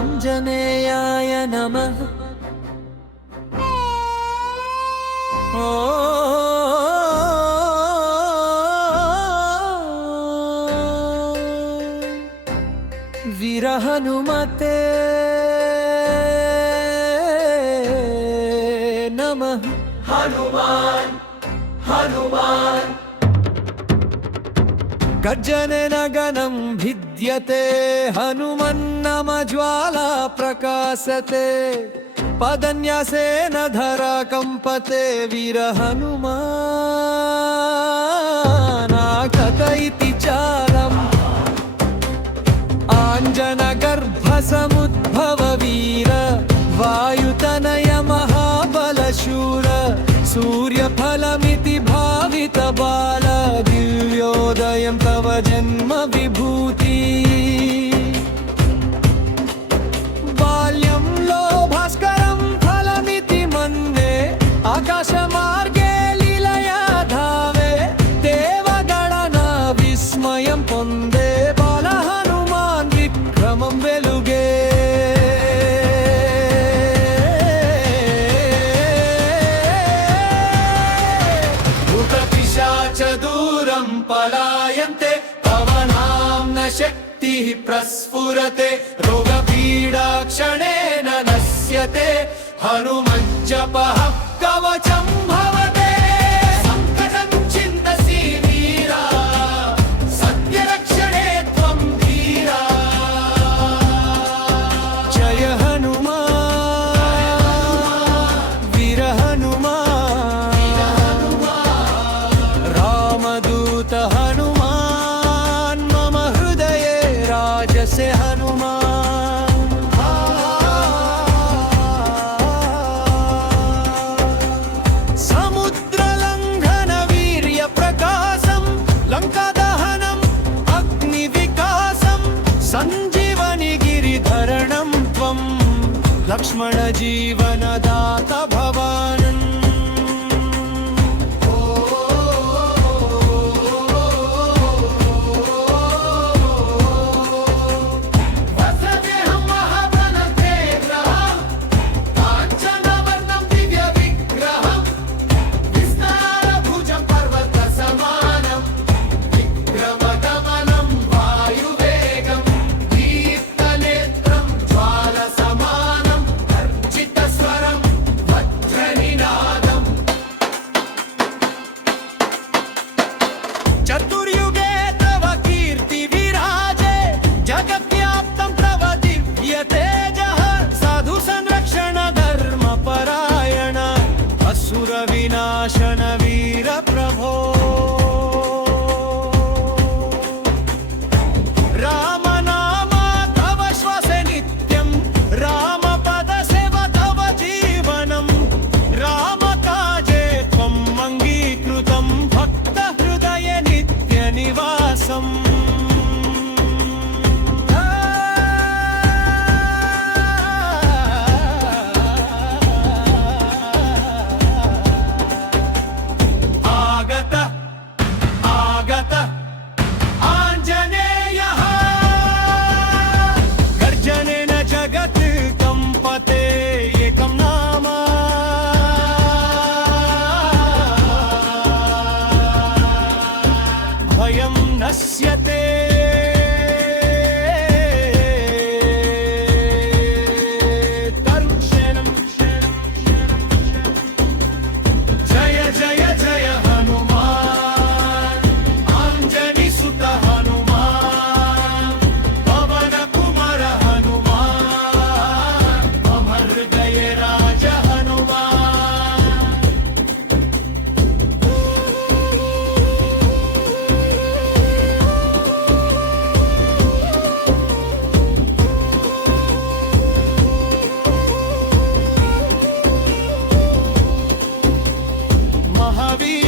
ఆంజనేయాయ నమః. వీరహనుమతే నమః. హనుమాన్ హనుమాన్ గర్జనేన గణం భిద్యతే హనుమన్నమ జ్వాలా ప్రకాశతే పదన్యాసేన ధరా కంపతే వీర హనుమానాగత ఇతి చాలం ఆంజన గర్భ సముద్భవ వీర వాయుతనయ మహాబల శూర సూర్యఫలమితి భావిత బాల దివ్యోదయం తవ జన్మ విభూతి బాల్యంలో భాస్కరం ఫలమితి మన్నే ఆకాశ మార్గే లీలయా ధావే దేవగణన విస్మయం పొందే బాల హనుమాన్ విక్రమం వెలుగే దూరం పలాయంతే పవనాంన శక్తి ప్రస్ఫురతే రోగ పీడా క్షణేన నశ్యతే హనుమజ్జపః కవచం భవతే సంకటం ఛిन्दసి వీరా సత్యరక్షణే త్వం ధీరా జయ హనుమాన్ వీర రామదూత హనుమాన్ మమ హృదయే రాజసే హనుమాన్. సముద్రలంఘన వీర్య ప్రకాశం లంకాదహనం అగ్ని వికాసం సంజీవని గిరిధరణం త్వం లక్ష్మణ జీవనదాత భవానన్. चतुर्युगे तव कीर्ति विराजे जगद्व्याप्तं तव दिव्य तेजः साधु संरक्षण धर्म परायण असुर विनाशन वीर प्रभो राम नाम तव श्वसे नित्यं राम पद सेव तव जीवनं राम काजे त्वम् अङ्गीकृतं भक्त నివాసం ఆగత ఆగత ఆంజనేయః గర్జనేన జగత్ కంపతే ఏకం నామ భయం నశ్యతే తరుక్షణం. జయ జయ జయ హనుమాన్ ఆంజని సుత హనుమాన్ పవన కుమార హనుమాన్ మమ హృదయ రాజ హనుమాన్. మహావీర